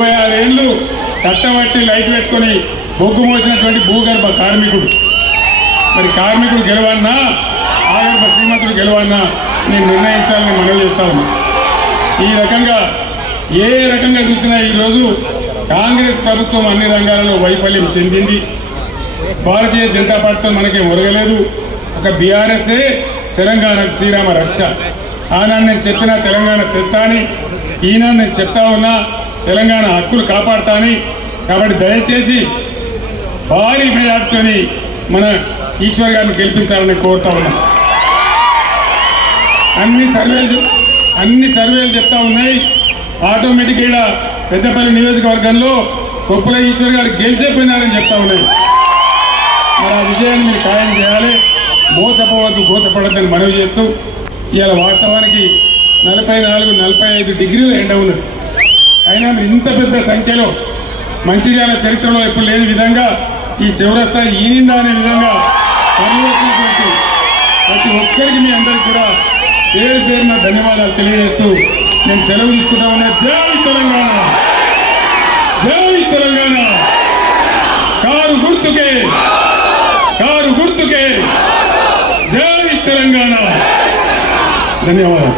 ముప్పై ఆరేళ్ళు కట్టబట్టి లైట్ పెట్టుకొని బొగ్గు మోసినటువంటి భూగర్భ కార్మికుడు. మరి కార్మికుడు గెలవన్నా ఆగర్భ శ్రీమంతుడు గెలవన్నా నేను నిర్ణయించాలని మనవి చేస్తా ఉన్నా. ఈ రకంగా ఏ రకంగా చూసినా ఈరోజు కాంగ్రెస్ ప్రభుత్వం అన్ని రంగాలలో వైఫల్యం చెందింది. భారతీయ జనతా పార్టీతో మనకే ఒరగలేదు. ఒక బీఆర్ఎస్ఏ తెలంగాణకు శ్రీరామ రక్ష. ఆనాడు నేను చెప్పిన తెలంగాణ తెస్తా అని ఈనాడు నేను చెప్తా ఉన్నా తెలంగాణ హక్కులు కాపాడుతాని కాబట్టి దయచేసి భారీ మెజార్టీతోని మన ఈశ్వర్ గారిని గెలిపించాలని కోరుతా ఉన్నాం. అన్ని సర్వేలు అన్ని సర్వేలు చెప్తా ఉన్నాయి. ఆటోమేటిక్గా ఈడ పెద్దపల్లి నియోజకవర్గంలో కొప్పుల ఈశ్వర్ గారు గెలిచిపోయినారని చెప్తా ఉన్నాయి. మరి ఆ విజయాన్ని మీరు ఖాయం చేయాలి. మోసపోవద్దు మోసపడద్దని మనవి చేస్తూ ఇవాళ వాస్తవానికి నలభై నాలుగు నలభై ఐదు డిగ్రీల ఎండ ఉన్నది. అయినా ఇంత పెద్ద సంఖ్యలో మంచిర్యాల చరిత్రలో ఎప్పుడు లేని విధంగా ఈ చివరస్తా ఈనిందా అనే విధంగా తరలివచ్చినటువంటి ప్రతి ఒక్కరికి మీ అందరికి కూడా పేరు పేరున ధన్యవాదాలు తెలియజేస్తూ నేను సెలవు తీసుకుంటా ఉన్నా. జై తెలంగాణ! జై తెలంగాణ! కారు గుర్తుకే! కారు గుర్తుకే! జై తెలంగాణ! ధన్యవాదాలు.